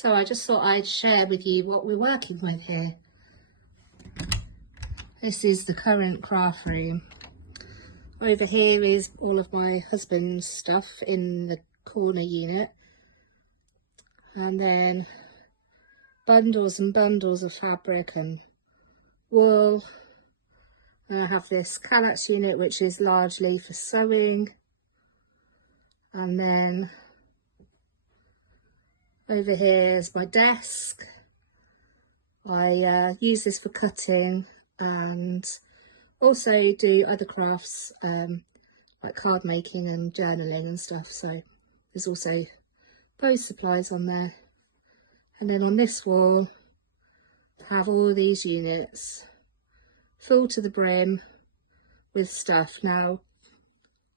So I just thought I'd share with you what we're working with here. This is the current craft room. Over here is all of my husband's stuff in the corner unit. And then bundles and bundles of fabric and wool. And I have this Kallax unit which is largely for sewing. And then over here is my desk. I use this for cutting and also do other crafts like card making and journaling and stuff. So there's also those supplies on there. And then on this wall, I have all these units full to the brim with stuff. Now,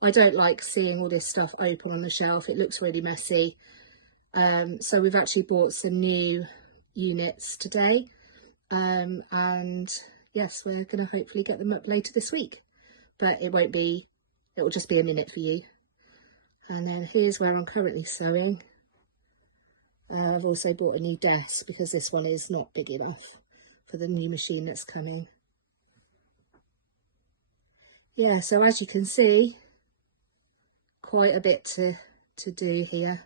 I don't like seeing all this stuff open on the shelf. It looks really messy. So we've actually bought some new units today. And yes, we're going to hopefully get them up later this week. But it won't be, it will just be a minute for you. And then here's where I'm currently sewing. I've also bought a new desk because this one is not big enough for the new machine that's coming. Yeah, so as you can see, quite a bit to do here.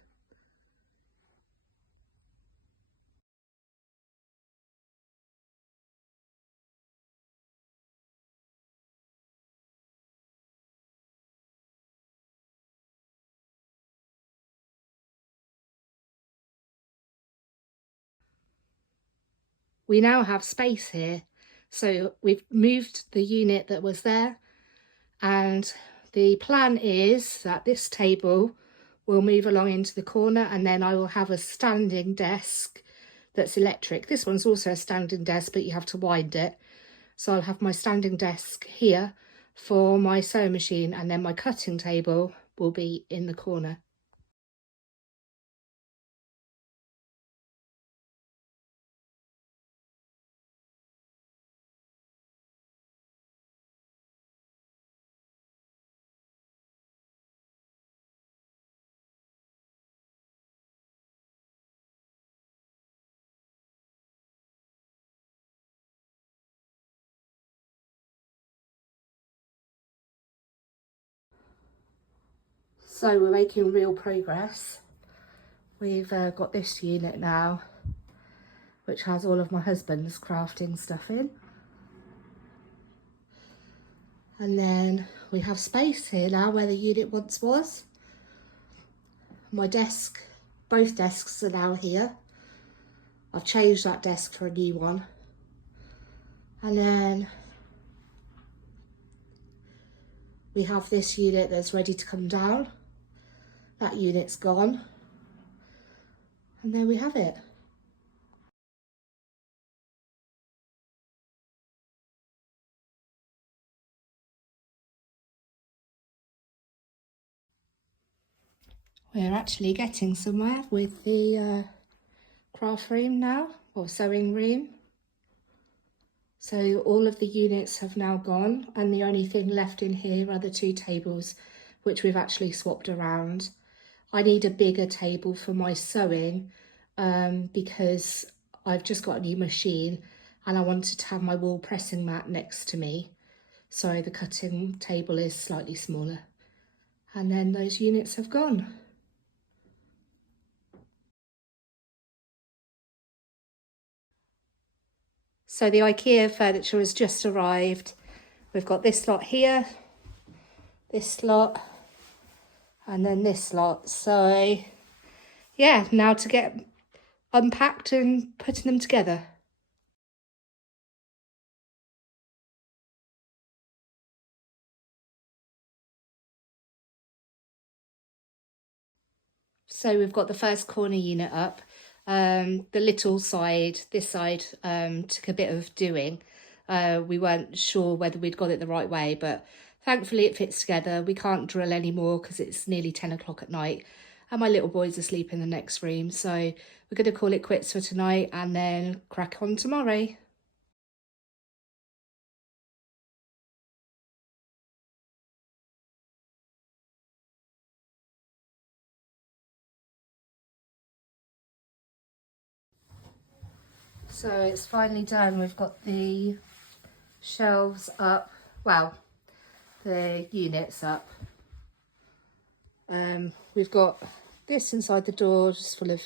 We now have space here, so we've moved the unit that was there, and the plan is that this table will move along into the corner, and then I will have a standing desk that's electric. This one's also a standing desk, but you have to wind it. So I'll have my standing desk here for my sewing machine, and then my cutting table will be in the corner. So we're making real progress. We've got this unit now, which has all of my husband's crafting stuff in. And then we have space here now where the unit once was. My desk, both desks are now here. I've changed that desk for a new one. And then we have this unit that's ready to come down. That unit's gone. And there we have it. We're actually getting somewhere with the craft room now, or sewing room. So all of the units have now gone, and the only thing left in here are the two tables, which we've actually swapped around. I need a bigger table for my sewing because I've just got a new machine and I wanted to have my wall pressing mat next to me. So the cutting table is slightly smaller. And then those units have gone. So the Ikea furniture has just arrived. We've got this lot here, this lot, and then this lot. So yeah, now to get unpacked and putting them together. So we've got the first corner unit up. The little side, this side, took a bit of doing. We weren't sure whether we'd got it the right way, but thankfully it fits together. We can't drill anymore because it's nearly 10 o'clock at night and my little boy's asleep in the next room. So we're going to call it quits for tonight and then crack on tomorrow. So it's finally done. We've got the shelves up, well, the units up. We've got this inside the door, just full of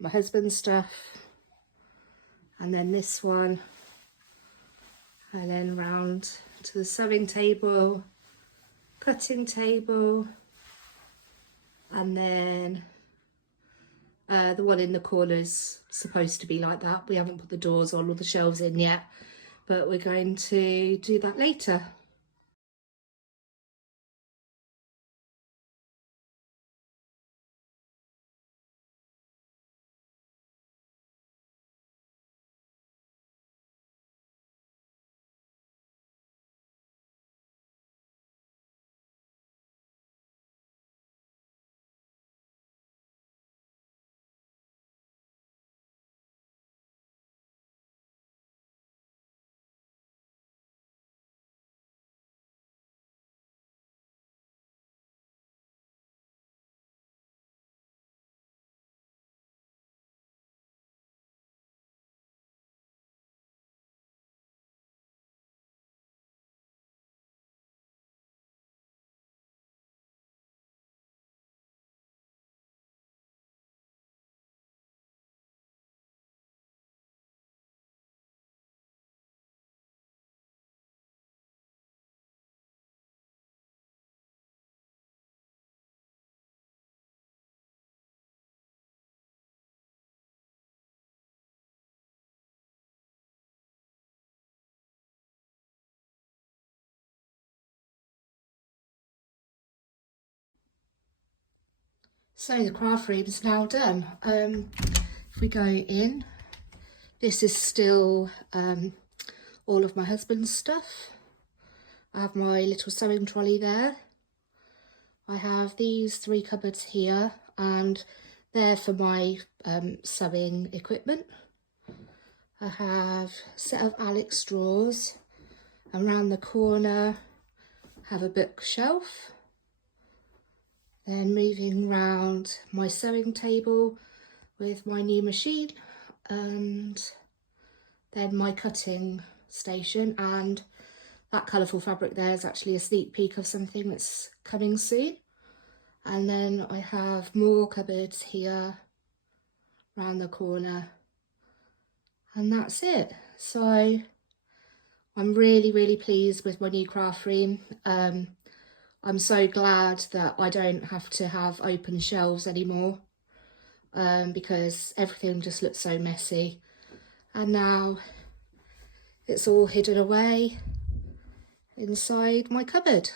my husband's stuff, and then this one, and then round to the sewing table, cutting table, and then the one in the corner is supposed to be like that. We haven't put the doors on or the shelves in yet, but we're going to do that later. So the craft room is now done. If we go in, this is still all of my husband's stuff. I have my little sewing trolley there. I have these 3 cupboards here, and they're for my sewing equipment. I have a set of Alex drawers. Around the corner, have a bookshelf. Then moving round my sewing table with my new machine, and then my cutting station, and that colourful fabric there is actually a sneak peek of something that's coming soon. And then I have more cupboards here round the corner, and that's it. So I'm really pleased with my new craft room. I'm so glad that I don't have to have open shelves anymore, because everything just looks so messy. And now it's all hidden away inside my cupboard.